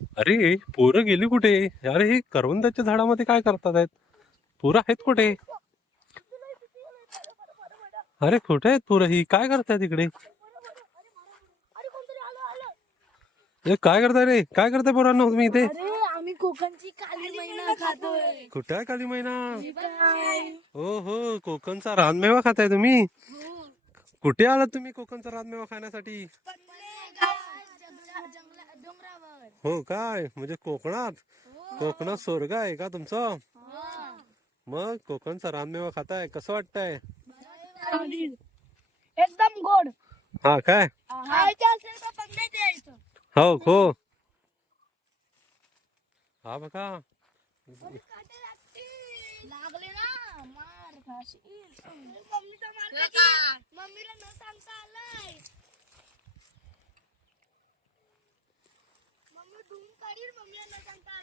अरे पोरं गेली कुठे? अरे हे करवंदाच्या झाडामध्ये काय करतात आहेत? पोरं आहेत कुठे? अरे कुठे आहेत पोरं? ही काय करतायत इकडे? हे काय करताय रे? काय करताय पोरांनो तुम्ही इथे? अरे आम्ही कोकणची काली मैना खातोय. कुठे आहे काली मैना? काय? हो हो, कोकणचा रानमेवा खाताय तुम्ही? कुठे आलात तुम्ही कोकणचा रानमेवा खाण्यासाठी? डोंगरावर. हो काय, म्हणजे कोकणात? कोकणात स्वर्ग आहे का तुमचं? मग कोकणचा रानमेवा खाताय, कसं वाटतंय? एकदम गोड. हा काय? खायचं असेल तर पंगत यायचं. हो हो. हा बघा. लागले ना मार खाशील. मम्मीचा मार खाशील. मम्मीला न सांगता आलाय. मम्मी धुवून काढील मम्मीला न सांगता